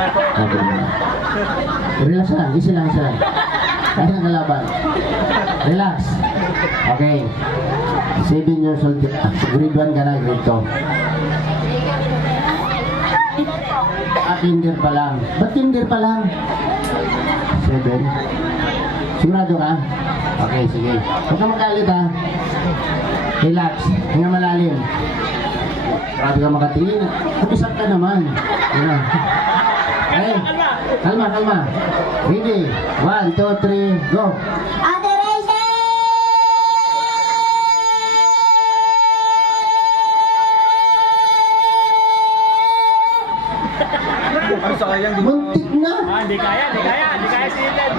Okay. Relax lang, easy lang, easy lang. Kaya ang kalaban. Relax. Okay. 7 years old. Grade 1 ka na, grade 2. Kinder pa lang. Ba't kinder pa lang? 7. Sigurado ka? Okay, sige. Huwag ka magalit ha. Relax. Hinga malalim. Grabe ka makatingin. Kumisap ka naman. Yun. Okay. Kalma, kalma. Ready? 1, 2, 3, go! Muntik na! Hindi kaya si Ted.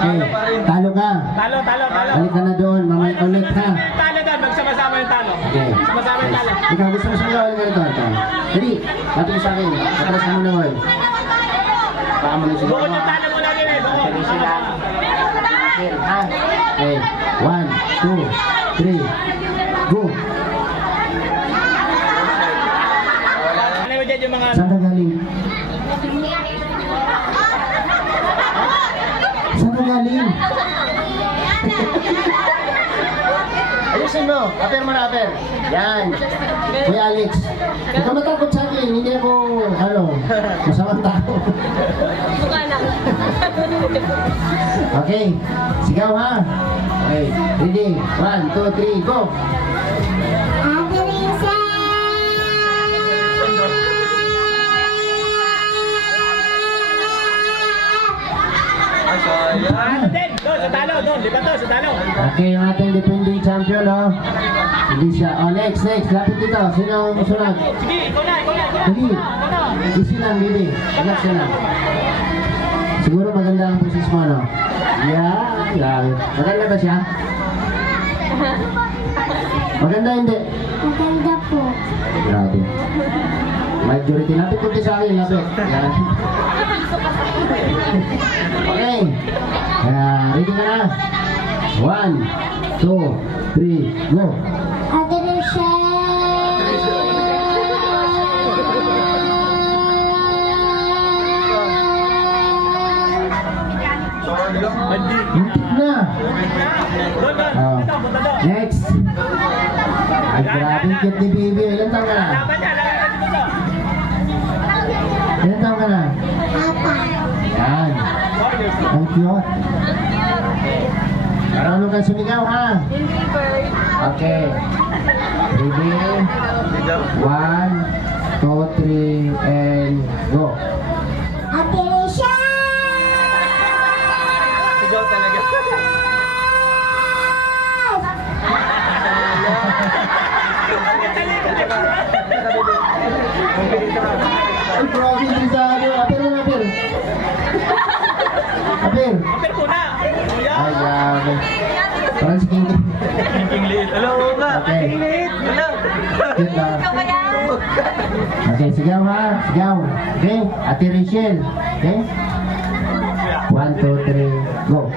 Talo ka. Talo. Balik ka na doon, mamaya ulit ha. Talo doon, magsama-sama yung talo. Okay. Sama-sama yung talo. Ikaw gusto mo sumigaw ulit ka rito. Dali, lapit sa akin. Atras ka muna boy. Baka mo na sigaw. Bukod yung talo mo lagi eh. Bukod. Dali sila. Ha? Okay. 1, 2, 3. Go! Ano mo dyan yung mga... Saan ka galing? Saan ka galing? Ayusin mo. Aper mo na, aper. Yan. Kuya Alex. Huwag ka matakot sa akin. Hindi ako, masamang tao. Mukha lang. Okay. Sigaw ha. Okay. Ready? 1, 2, 3, go! Doon, sa talo. Doon, lipat doon, sa talo. Okay, yung ating defending champion, oh. Hindi siya. Oh, next. Lapit dito. Sino ang musunod? Sige, ikaw na. Dali. Easy lang, baby. Relax ka lang. Siguro maganda ang process mo, no? Yeah, grabe. Maganda ba siya? Maganda hindi? Maganda po. Grabe. Majority. Lapit kunti sa akin, lapit. Yan. Okay. Ready ka na? 1, 2, 3, go! Ate Rochelle! Muntik na! Doon. Oh. Punta doon. Next! Ay, grabing cute ni baby. Ilan taon ka na? Laban niya, laban niya. Ilan taon ka na? Yan. Ang cute. Marunong kang sumigaw ha? Okay. Ready? 1, 2, 3, and go. Ate Rochelle! Sigaw talaga. Ay, grabe yung sa'yo. Apir. Apir. Apir po na. Ay, grabe. Parang si King. King liit. Alam mo nga. Okay. King liit. Alam. Cute ba? Okay, sigaw ha. Sigaw. Okay, Ate Rachel. Okay? 1, 2, 3, go.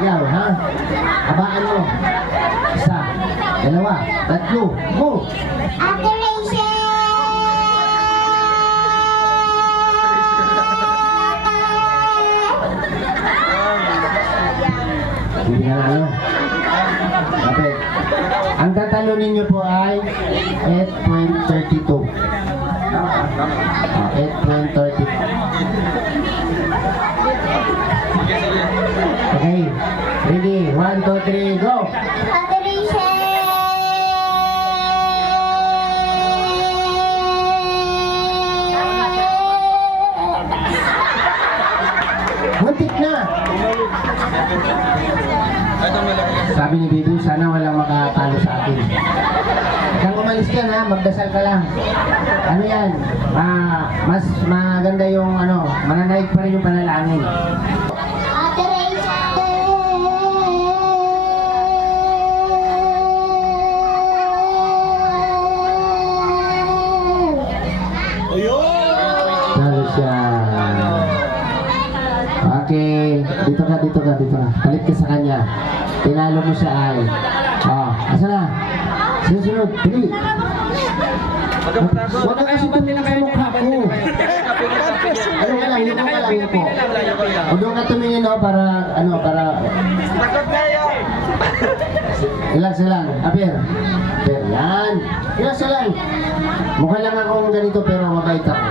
Sigaw ha. Abaan mo. 1, 2, 3, go. Ate Hindi na ano. Kapit. Ang tatalo ninyo po ay 8.32. 8.32. Okay. Ready? 1, 2, 3, go! Ate Muntik na! Sabi ni Bibi, sana walang makatalo sa akin. Kung umalis ka na, magdasal ka lang. Ano yan? Mas maganda yung mananaig pa rin yung panalangin. Dito ka, dito ka, dito ka. Palit ka sa kanya. Tinalo mo siya ay. Oh, asa na? Sunod, dali. Huwag ka kasi tumingin sa mukha ko. Ano ka lang, yuko ka lang, yuko. Huwag ka tumingin, no, para, ano, para... Takot na yun! Relax lang. Apir. Apir, yan. Relax lang. Mukha lang akong ganito pero mabait ako.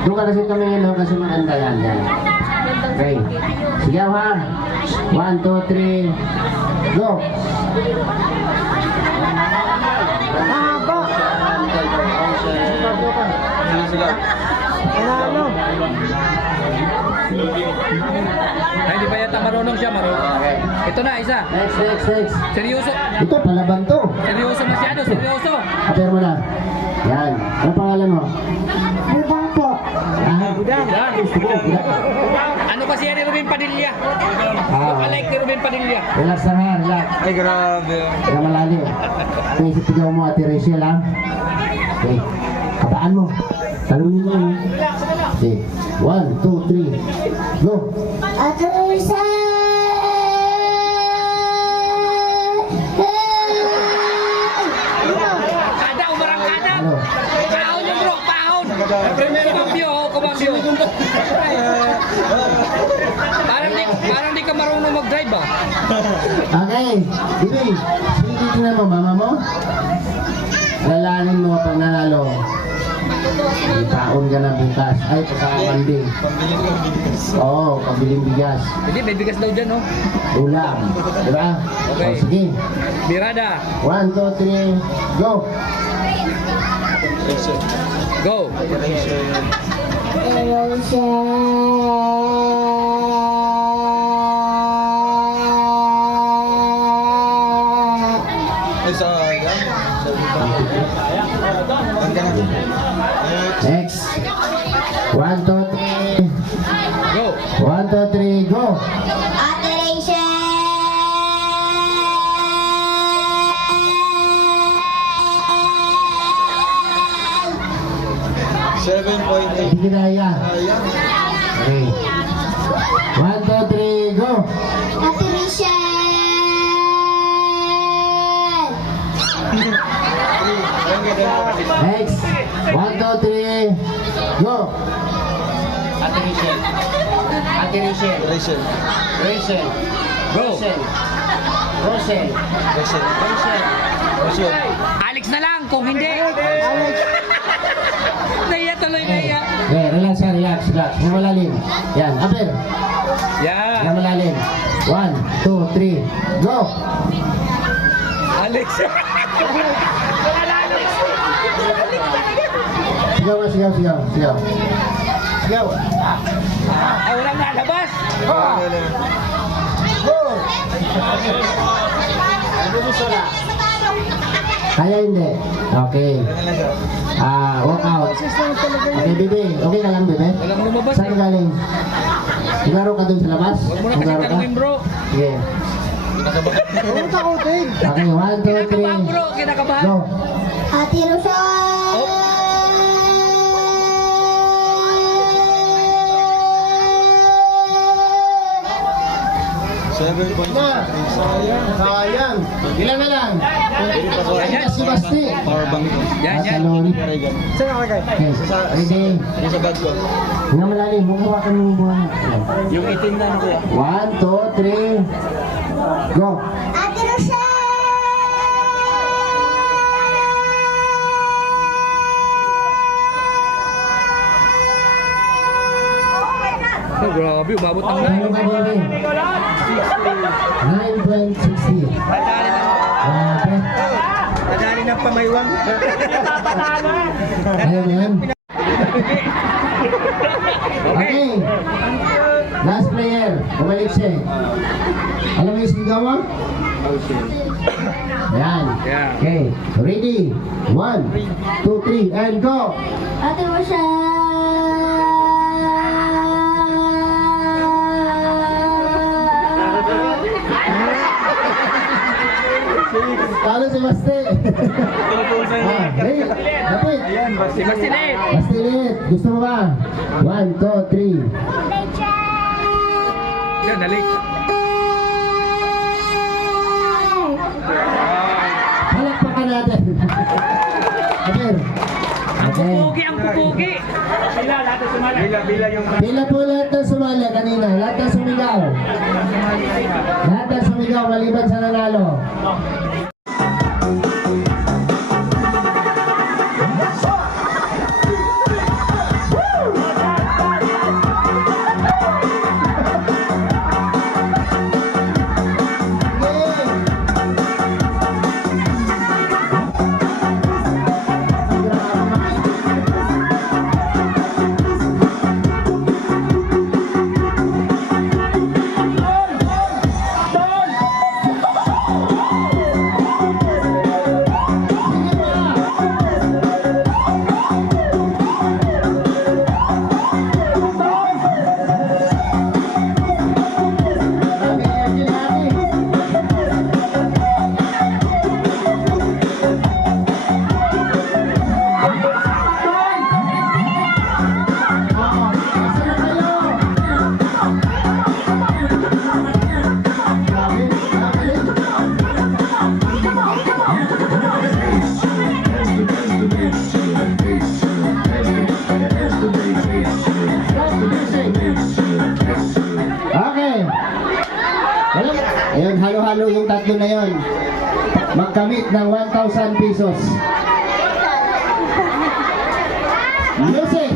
Doon ka kasi tumingin, no, kasi maganda yan. Yan. Okay. Sigaw ha. 1, 2, 3. Go. Ay, hindi pa yata marunong siya, marunong. Ito na, isa. Next. Seryoso. Ito, palaban to. Seryoso masyado, seryoso. Apir mo na. Yan. Ano pangalan mo? Budang po. Ah, Budang. Budang. Ano kasi yan ni Ruben Padilla? Ah. Look-alike ni Ruben Padilla. Relax lang ha, relax. Ay, grabe. Kaya malalim. Ito sigaw mo, Ate Rachel ha. Okay. Kabaan mo. Talunin mo. Okay. 1, 2, 3. Go. Ate Rachel! Kada, umarang kada. Ano? Paon yung bro, paon. Kumambyo. Parang di ka marunong mag-drive ah. Okay. Bibi, hindi na mo, mama mo. Lalanin mo pag nanalo. May taon ka na bukas. Ay, pagkakamandi. Pambiling ng bigas. Oo, pabiling bigas. Hindi, may bigas daw dyan oh. Ulam. Diba? Okay. O, sige. Birada, 1, 2, 3, go! go. Ay, sayang. Ang ganda. Next. 1, 2, 3. Go. 1, 2, 3, go! Ate Rachel! 7.8. Hindi kinaya. Sayang. Okay. 1, 2, 3, go! Ate Rachel! Ang ganda. Next. 1, 2, 3, go! Ate Rachel. Ate Rachel. Rachel. Rachel. Go. Rachel. Rachel. Rachel. Rachel. Rachel. Alex na lang kung hindi. Naiya tuloy, naiya. Okay, relax yan, relax. Yung malalim. Yan, Apir. Yeah. Yung malalim. 1, 2, 3, go! Alex. Sigaw na, sigaw. Sigaw. Ay, walang nalabas. Go! Kaya hindi? Okay. Walk out. Okay, bebe. Okay ka lang, bebe? Walang lumabas Saan ka eh. galing? Naglaro ka dun sa labas? Huwag mo na kasi Naglaro ka? tanungin bro. Sige. Okay, 1, 2, 3. Kinakabahan bro, kinakabahan. Go. Ate Rachel! Sayang. Ilan na lang? Ayan si Basti. Power bank. Yan, yan. Salon. Saan ako kay? Okay, ready. Sa bag ko. Nga malalim, mukha ka ng buwan. Yung itim na ano ko. 1, 2, 3. Go. Ate Rachel! Oh, grabe, umabot ng Ano ba, baby? 9.60. Okay. Nadali ng pamaywang. Ayaw mo yan? Okay. Last player. Bumalik siya. Alam mo yung sigaw mo? Yan. Yeah. Okay. Ready? 1, 2, 3, and go! Ate Rachel! Talo si Basti. Ready? Lapit. Si Basilit. Basti ulit. Gusto mo ba? 1, 2, 3. Rachel! Yan, dali. Palakpakan natin. Okay. Okay. Ang pupugi. Bila yung... Pila po lahat ng sumali kanina. Lahat ng sumigaw. Lahat ng sumigaw maliban sa nanalo. Okay. Ayun, halo-halo yung tatlo na yon. Magkamit ng 1,000 pesos. Music!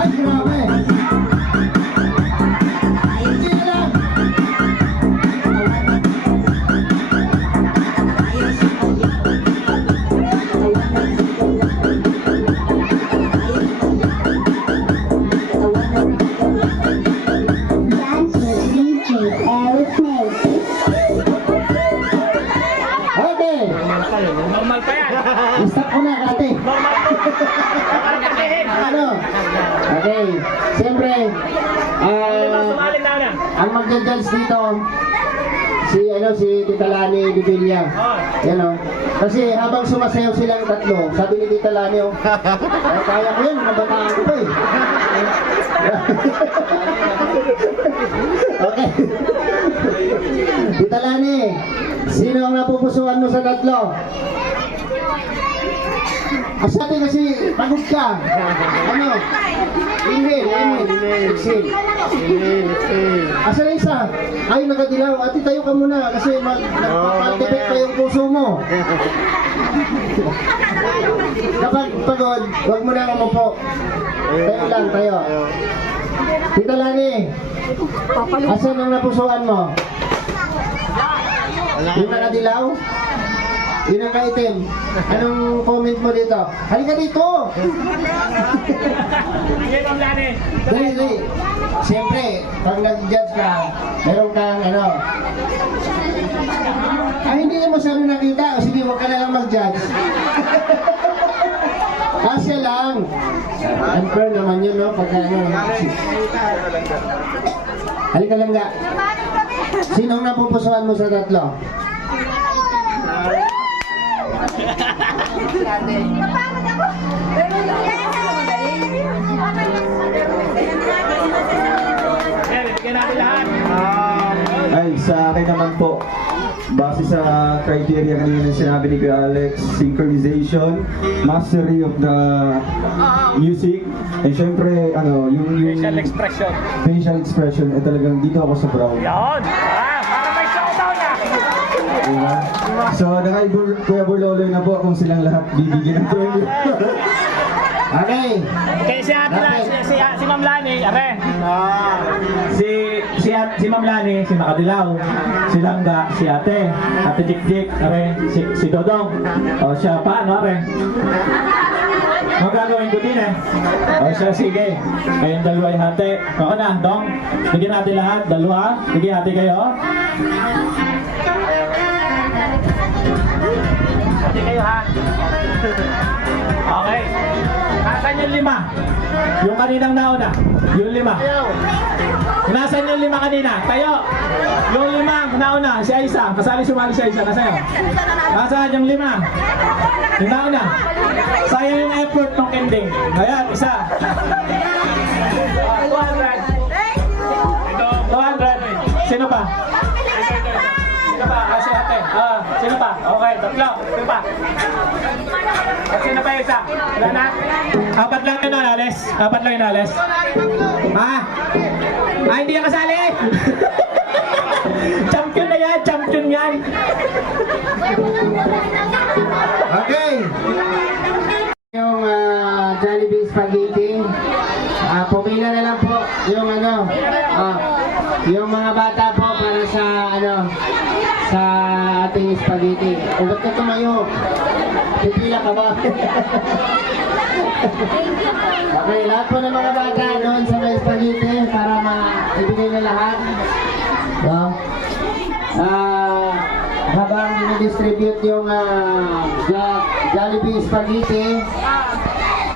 Ay, grabe! Hindi na lang! Dance with DJ Eric May. Okay! Normal pa yan. Stop ko na, kate! Ano? Okay. Siyempre, ang magja-judge dito, si Tita Lani Bibilla. Yan o. Kasi habang sumasayaw silang tatlo, sabi ni Tita Lani, kaya ko yan, nabataan ko pa eh. Okay. Tita Lani, sino ang napupusuan mo sa tatlo? Sabi kasi, pagod ka. Ano? Inhale. Exhale. Asa na isa? Ay, nagadilaw. Ate, tayo ka muna kasi nagpapaltipit pa yung puso mo. Kapag pagod, huwag mo na umupo. Tayo lang, tayo. Tita Lani, asan ang napusuan mo? Yung nakadilaw? Yun ang kaitim. Anong comment mo dito? Halika dito! Dali. Siyempre, pag nag-judge ka, meron kang hindi mo sabi nakita. O sige, huwag ka na lang mag-judge. Kasya lang. Unfair naman yun, no? Pagka Halika lang nga. Sinong napupusuan mo sa tatlo? Ay, sa akin naman po, base sa criteria kanina na sinabi ni Kuya Alex, synchronization, mastery of the music, and syempre, yung facial expression, talagang dito ako sa brown. Yan. Para may showdown na. Diba? So, Kuya Burloloy na po kung silang lahat bibigyan ng premyo. Okay. Okay, si Ate Lani, si Ma'am Lani, are. Si Ma'am Lani, si Makadilaw. Si Langga, si Ate. Ate Jik-Jik, are. Si Dodong. O siya, paano, are? Magagawin ko din eh. O siya, sige. Kayong dalawa ay hati. Ako na, Dong. Bigyan natin lahat. Dalawa. Bigyan hati kayo. Hati kayo ha. Okay. Nasaan yung 5? Yung kaninang nauna. Yung 5. Nasaan yung 5 kanina? Tayo. Yung 5 nauna. Si Aisa. Kasali sumali si Aisa. Nasaan yun? Nasaan yung 5? Yung nauna. Sayang yung effort ng ending. Ayan, isa. 200. Sino pa? Sino pa? Si ate. Sino pa? Okay, 3. Sino pa? At sino pa isa? Wala na? 4 lang yung nalalis. 4 lang yung nalalis. Ha? Hindi ka kasali! Champion na yan! Champion yan! Okay. Yung Jollibee Spaghetti. Pumila na lang po yung yung mga bata po para sa sa ating spaghetti. O ba't ka tumayo? Pipila ka ba? Okay, lahat po ng mga bata doon sa may spaghetti para maibigay na lahat. No? Habang dinidistribute yung Jollibee Spaghetti,